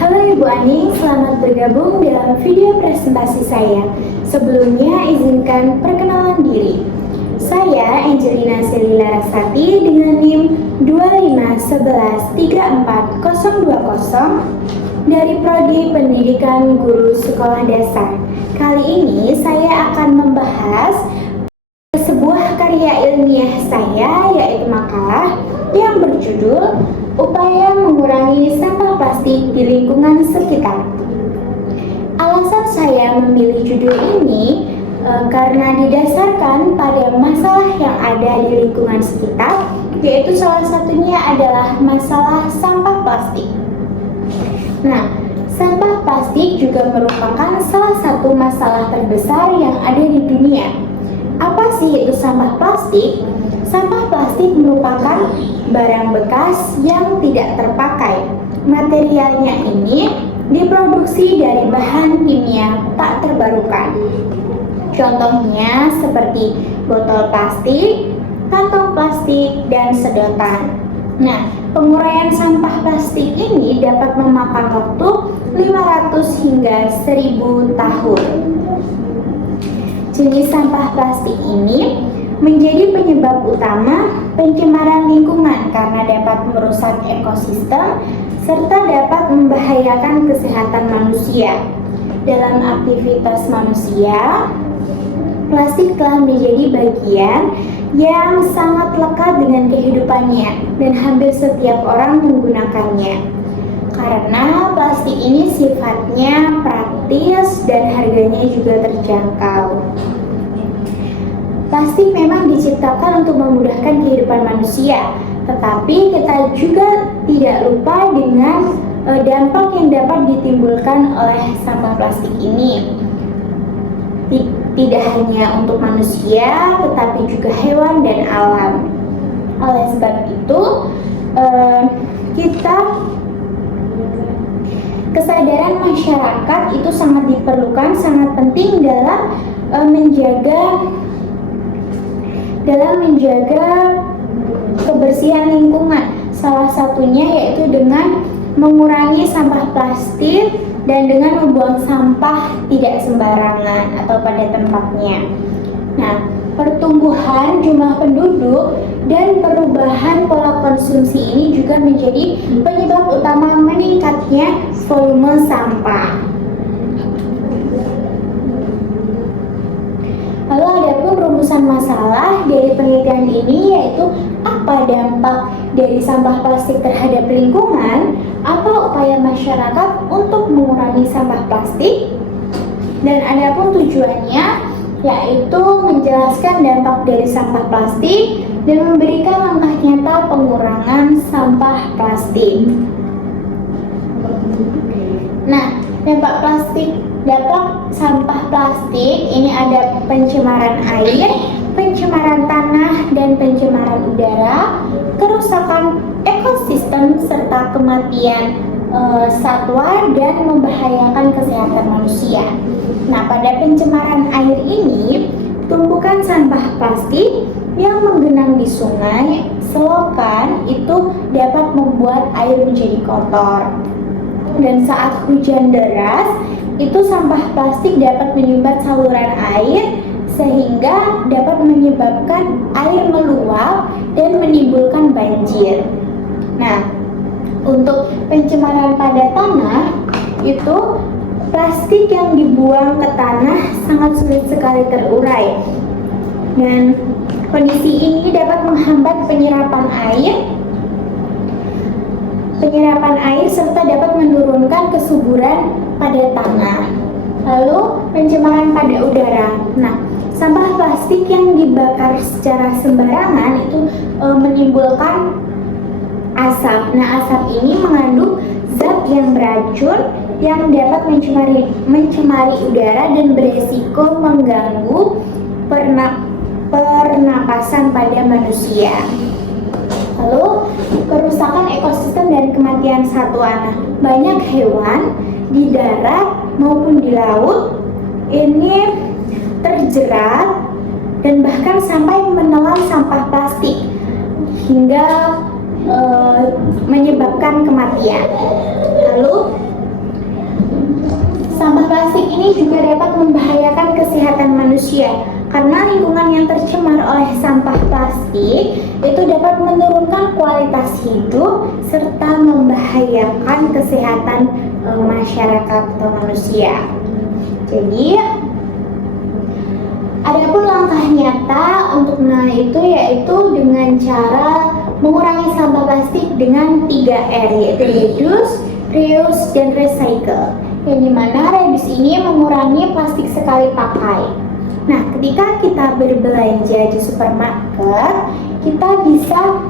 Halo Ibu Ani, selamat bergabung dalam video presentasi saya. Sebelumnya izinkan perkenalan diri. Saya Angelina Selila Rasati dengan NIM 251134020 dari Prodi Pendidikan Guru Sekolah Dasar. Kali ini saya akan membahas sebuah karya ilmiah saya, yaitu makalah yang berjudul Upaya Mengurangi Sampah Plastik di Lingkungan Sekitar. Alasan saya memilih judul ini karena didasarkan pada masalah yang ada di lingkungan sekitar, yaitu salah satunya adalah masalah sampah plastik. Nah, sampah plastik juga merupakan salah satu masalah terbesar yang ada di dunia. Apa sih itu sampah plastik? Sampah plastik merupakan barang bekas yang tidak terpakai. Materialnya ini diproduksi dari bahan kimia tak terbarukan. Contohnya seperti botol plastik, kantong plastik, dan sedotan. Nah, penguraian sampah plastik ini dapat memakan waktu 500 hingga 1000 tahun. Jenis sampah plastik ini menjadi penyebab utama pencemaran lingkungan karena dapat merusak ekosistem serta dapat membahayakan kesehatan manusia. Dalam aktivitas manusia, plastik telah menjadi bagian yang sangat lekat dengan kehidupannya dan hampir setiap orang menggunakannya. Karena plastik ini sifatnya praktis dan harganya juga terjangkau. Plastik memang diciptakan untuk memudahkan kehidupan manusia, tetapi kita juga tidak lupa dengan dampak yang dapat ditimbulkan oleh sampah plastik ini. Tidak hanya untuk manusia, tetapi juga hewan dan alam. Oleh sebab itu, kesadaran masyarakat itu sangat diperlukan, sangat penting dalam menjaga kebersihan lingkungan. Salah satunya yaitu dengan mengurangi sampah plastik dan dengan membuang sampah tidak sembarangan atau pada tempatnya. Nah, pertumbuhan jumlah penduduk dan perubahan pola konsumsi ini juga menjadi penyebab utama meningkatnya volume sampah. Lalu adapun rumusan masalah dari penelitian ini yaitu apa dampak dari sampah plastik terhadap lingkungan, apa upaya masyarakat untuk mengurangi sampah plastik, dan adapun tujuannya yaitu menjelaskan dampak dari sampah plastik dan memberikan langkah nyata pengurangan sampah plastik. Nah, dampak sampah plastik ini ada pencemaran air, pencemaran tanah dan pencemaran udara, kerusakan ekosistem serta kematian satwa dan membahayakan kesehatan manusia. Nah, pada pencemaran air ini, tumpukan sampah plastik yang menggenang di sungai, selokan itu dapat membuat air menjadi kotor. Dan saat hujan deras, itu sampah plastik dapat menyumbat saluran air sehingga dapat menyebabkan air meluap dan menimbulkan banjir. Nah, untuk pencemaran pada tanah, itu plastik yang dibuang ke tanah sangat sulit sekali terurai. Dan kondisi ini dapat menghambat penyerapan air serta dapat menurunkan kesuburan pada tanah. Lalu pencemaran pada udara. Nah, sampah plastik yang dibakar secara sembarangan itu menimbulkan asap. Nah, asap ini mengandung zat yang beracun yang dapat mencemari udara dan beresiko mengganggu pernapasan pada manusia. Lalu kerusakan ekosistem dan kematian satwa. Nah, banyak hewan di darat maupun di laut ini terjerat dan bahkan sampai menelan sampah plastik hingga menyebabkan kematian. Lalu Sampah plastik ini juga dapat membahayakan kesehatan manusia karena lingkungan yang tercemar oleh sampah plastik itu dapat menurunkan kualitas hidup serta membahayakan kesehatan masyarakat atau manusia. Jadi, adapun langkah nyata untuk itu yaitu dengan cara mengurangi sampah plastik dengan 3R, yaitu reduce, reuse, dan recycle. Yang dimana reduce ini mengurangi plastik sekali pakai. Nah, ketika kita berbelanja di supermarket, kita bisa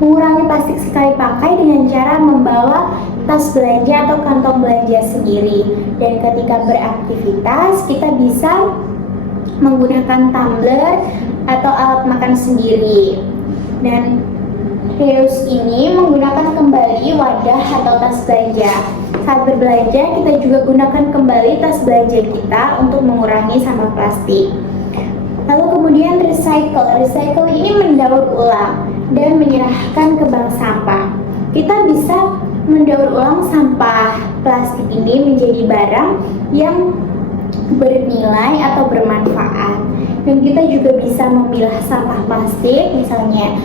mengurangi plastik sekali pakai dengan cara membawa tas belanja atau kantong belanja sendiri. Dan ketika beraktivitas, kita bisa menggunakan tumbler atau alat makan sendiri. Dan reuse ini menggunakan kembali wadah atau tas belanja. Saat berbelanja, kita juga gunakan kembali tas belanja kita untuk mengurangi sampah plastik. Lalu kemudian recycle. Recycle ini mendaur ulang dan menyerahkan ke bank sampah. Kita bisa mendaur ulang sampah plastik ini menjadi barang yang bernilai atau bermanfaat. Dan kita juga bisa memilah sampah plastik, misalnya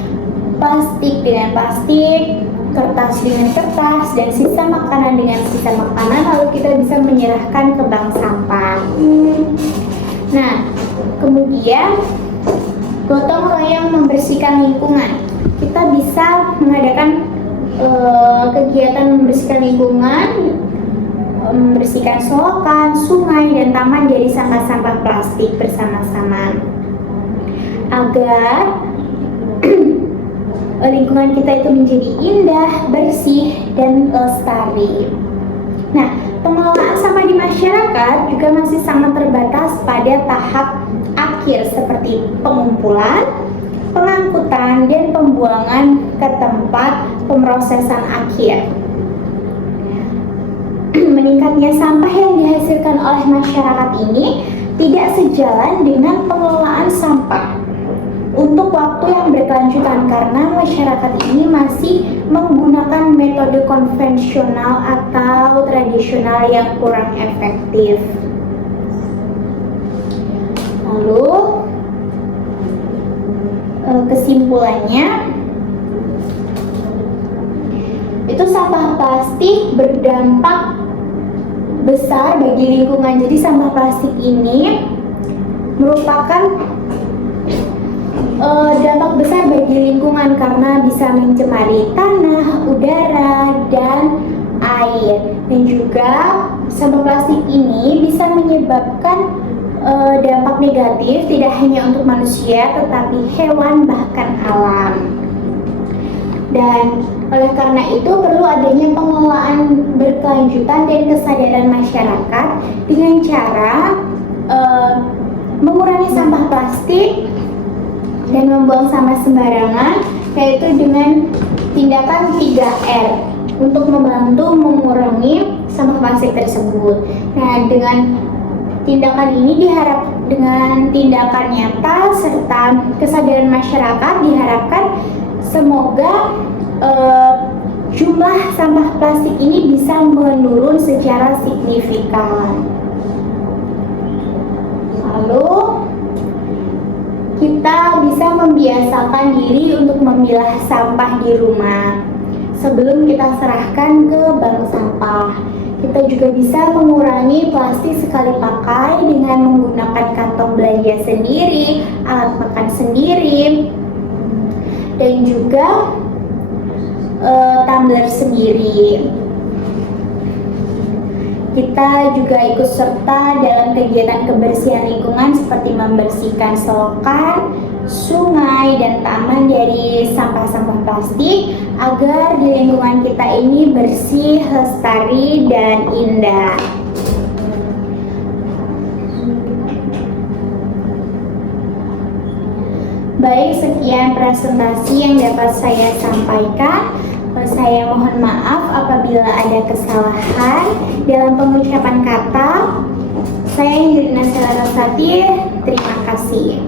plastik dengan plastik, kertas dengan kertas, dan sisa makanan dengan sisa makanan, lalu kita bisa menyerahkan ke bank sampah. Nah, kemudian gotong royong membersihkan lingkungan. Kita bisa mengadakan kegiatan membersihkan lingkungan, membersihkan selokan, sungai, dan taman dari sampah-sampah plastik bersama-sama agar lingkungan kita itu menjadi indah, bersih, dan lestari. Nah, pengelolaan sampah di masyarakat juga masih sangat terbatas pada tahap akhir seperti pengumpulan, pengangkutan, dan pembuangan ke tempat pemrosesan akhir. Meningkatnya sampah yang dihasilkan oleh masyarakat ini tidak sejalan dengan pengelolaan sampah untuk waktu yang berkelanjutan karena masyarakat ini masih menggunakan metode konvensional atau tradisional yang kurang efektif. Lalu kesimpulannya, itu sampah plastik berdampak besar bagi lingkungan. Jadi sampah plastik ini merupakan dampak besar bagi lingkungan karena bisa mencemari tanah, udara, dan air. Dan juga sampah plastik ini bisa menyebabkan dampak negatif tidak hanya untuk manusia tetapi hewan bahkan alam. Dan oleh karena itu perlu adanya pengelolaan berkelanjutan dan kesadaran masyarakat dengan cara mengurangi sampah plastik dan membuang sampah sembarangan, yaitu dengan tindakan 3R untuk membantu mengurangi sampah plastik tersebut. Nah, dengan tindakan ini dengan tindakan nyata serta kesadaran masyarakat diharapkan semoga jumlah sampah plastik ini bisa menurun secara signifikan. Lalu kita bisa membiasakan diri untuk memilah sampah di rumah sebelum kita serahkan ke bank sampah. Kita juga bisa mengurangi plastik sekali pakai dengan menggunakan kantong belanja sendiri, alat makan sendiri, dan juga tumbler sendiri. Kita juga ikut serta dalam kegiatan kebersihan lingkungan seperti membersihkan selokan, sungai, dan taman dari sampah-sampah plastik agar di lingkungan kita ini bersih, lestari, dan indah. Baik, sekian presentasi yang dapat saya sampaikan. Saya mohon maaf apabila ada kesalahan dalam pengucapan kata. Saya Yurina Selarasati, terima kasih.